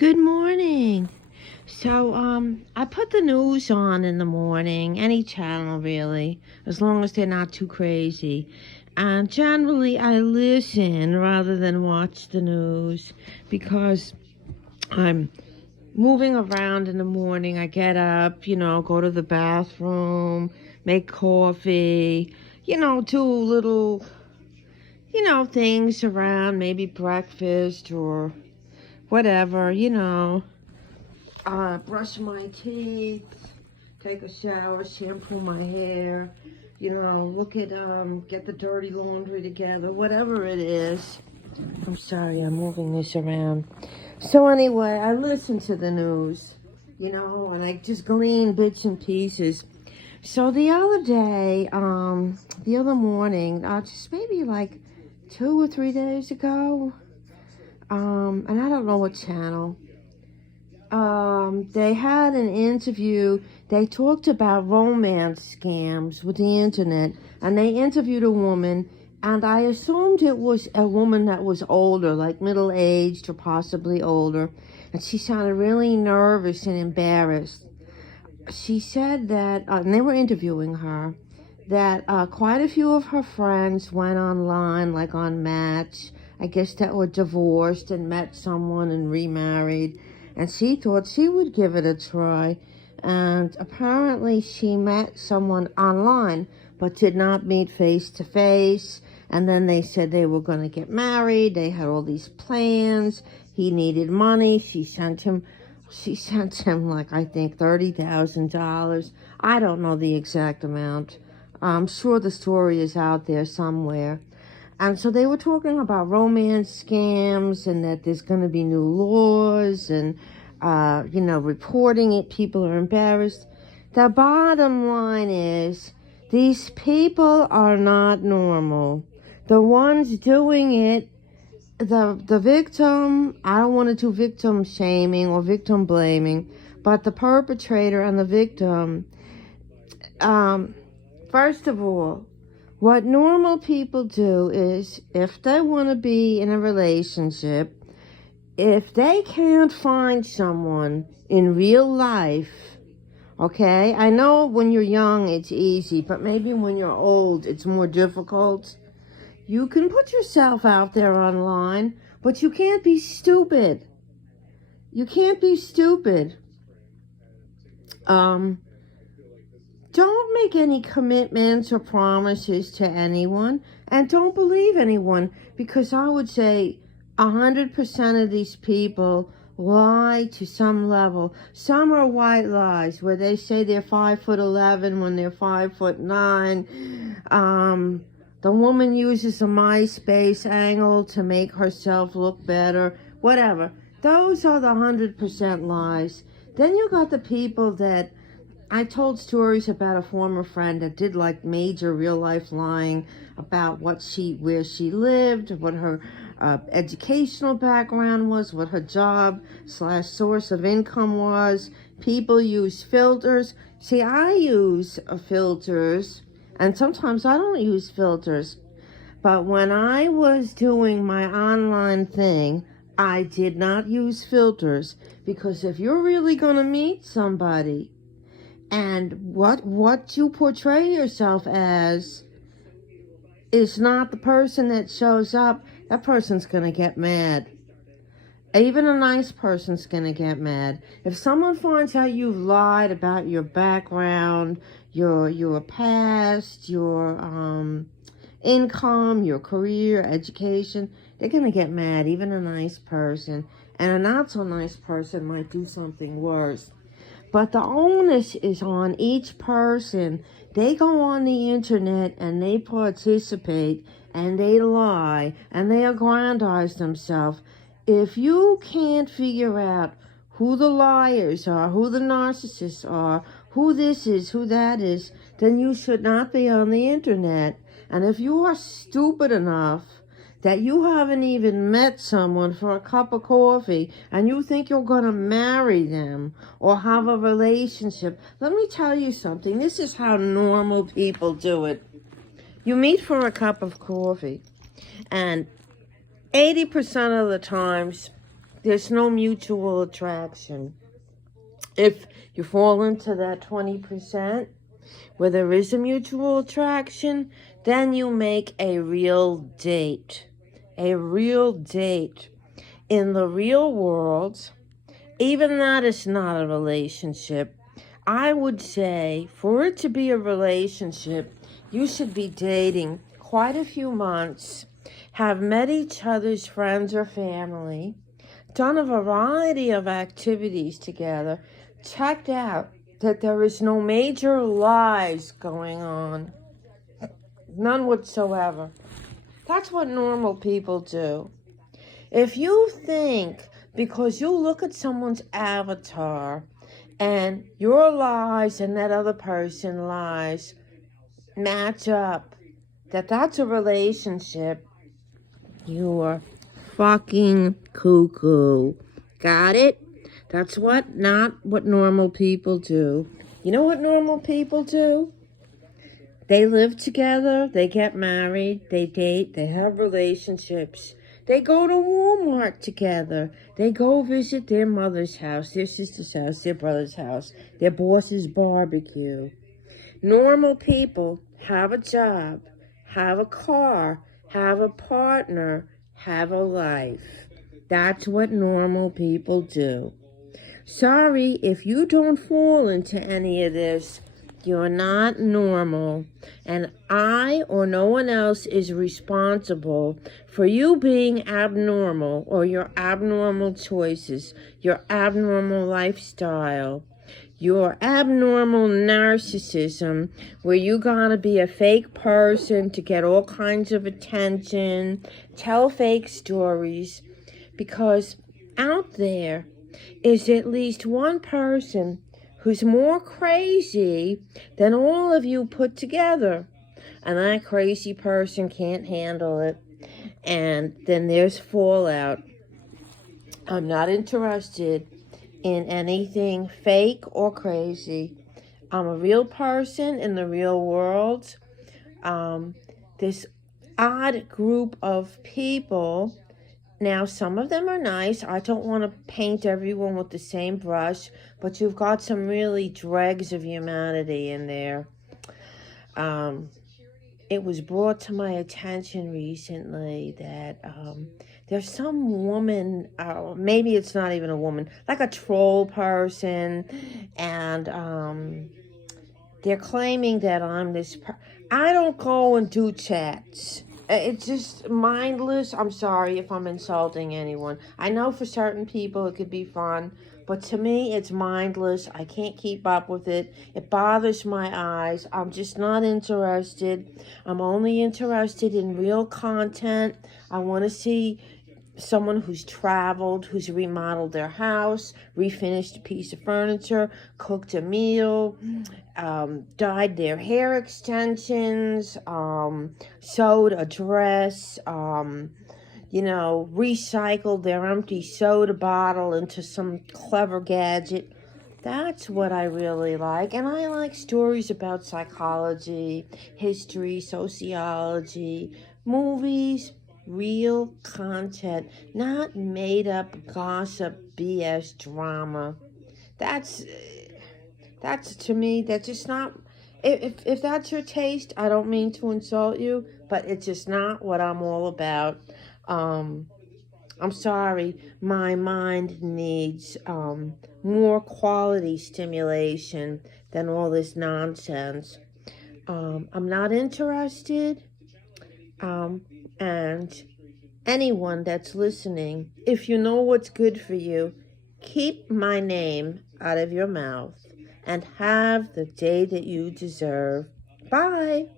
Good morning. I put the news on in the morning, any channel really, as long as they're not too crazy. And generally, I listen rather than watch the news because I'm moving around in the morning. I get up, go to the bathroom, make coffee, do little, things around, maybe breakfast or whatever, brush my teeth, take a shower, shampoo my hair, get the dirty laundry together, whatever it is. I'm sorry, I'm moving this around. So anyway, I listen to the news, and I just glean bits and pieces. So the other day, the other morning, just maybe like 2 or 3 days ago, and I don't know what channel, they had an interview. They talked about romance scams with the internet, and they interviewed a woman, and I assumed it was a woman that was older, like middle-aged or possibly older, and she sounded really nervous and embarrassed. She said that, and they were interviewing her, that quite a few of her friends went online, like on Match, I guess, that were divorced and met someone and remarried. And she thought she would give it a try. And apparently she met someone online, but did not meet face to face. And then they said they were going to get married. They had all these plans. He needed money. She sent him like, I think, $30,000. I don't know the exact amount. I'm sure the story is out there somewhere. And so they were talking about romance scams and that there's going to be new laws and, reporting it. People are embarrassed. The bottom line is these people are not normal. The ones doing it, the victim, I don't want to do victim shaming or victim blaming, but the perpetrator and the victim, first of all, what normal people do is, if they want to be in a relationship, if they can't find someone in real life, okay? I know when you're young it's easy, but maybe when you're old it's more difficult. You can put yourself out there online, but you can't be stupid. You can't be stupid. Don't make any commitments or promises to anyone, and don't believe anyone, because I would say 100% of these people lie to some level. Some are white lies, where they say they're 5'11" when they're 5'9". The woman uses a MySpace angle to make herself look better, whatever. Those are the 100% lies. Then you got the people that, I told stories about a former friend that did like major real life lying about where she lived, what her educational background was, what her job/source of income was. People use filters. See, I use filters, and sometimes I don't use filters. But when I was doing my online thing, I did not use filters, because if you're really going to meet somebody, and what you portray yourself as is not the person that shows up, that person's going to get mad. Even a nice person's going to get mad. If someone finds out you've lied about your background, your past, your income, your career, education, they're going to get mad, even a nice person. And a not so nice person might do something worse. But the onus is on each person. They go on the internet and they participate and they lie and they aggrandize themselves. If you can't figure out who the liars are, who the narcissists are, who this is, who that is, then you should not be on the internet. And if you are stupid enough that you haven't even met someone for a cup of coffee and you think you're going to marry them or have a relationship, let me tell you something. This is how normal people do it. You meet for a cup of coffee, and 80% of the times There's no mutual attraction. If you fall into that 20% where there is a mutual attraction, then you make a real date. A real date. In the real world, even that is not a relationship. I would say for it to be a relationship, you should be dating quite a few months, have met each other's friends or family, done a variety of activities together, checked out that there is no major lies going on. None whatsoever. That's what normal people do. If you think because you look at someone's avatar and your lies and that other person lies match up, that's a relationship, you're fucking cuckoo. Got it? That's not what normal people do. You know what normal people do? They live together, they get married, they date, they have relationships. They go to Walmart together. They go visit their mother's house, their sister's house, their brother's house, their boss's barbecue. Normal people have a job, have a car, have a partner, have a life. That's what normal people do. Sorry, if you don't fall into any of this, you're not normal, and I or no one else is responsible for you being abnormal or your abnormal choices, your abnormal lifestyle, your abnormal narcissism, where you gotta be a fake person to get all kinds of attention, tell fake stories, because out there is at least one person who's more crazy than all of you put together. And that crazy person can't handle it. And then there's fallout. I'm not interested in anything fake or crazy. I'm a real person in the real world. This odd group of people. Now, some of them are nice. I don't want to paint everyone with the same brush, but you've got some really dregs of humanity in there. It was brought to my attention recently that there's some woman, maybe it's not even a woman, like a troll person, and they're claiming that I'm this I don't go and do chats. It's just mindless. I'm sorry if I'm insulting anyone. I know for certain people it could be fun, but to me it's mindless. I can't keep up with it. It bothers my eyes. I'm just not interested. I'm only interested in real content. I want to see someone who's traveled, who's remodeled their house, refinished a piece of furniture, cooked a meal, dyed their hair extensions, sewed a dress, recycled their empty soda bottle into some clever gadget. That's what I really like. And I like stories about psychology, history, sociology, movies, real content, not made up gossip, BS drama. That's to me, that's just not, if that's your taste, I don't mean to insult you, but it's just not what I'm all about. I'm sorry, my mind needs more quality stimulation than all this nonsense. I'm not interested. And anyone that's listening, if you know what's good for you, keep my name out of your mouth and have the day that you deserve. Bye.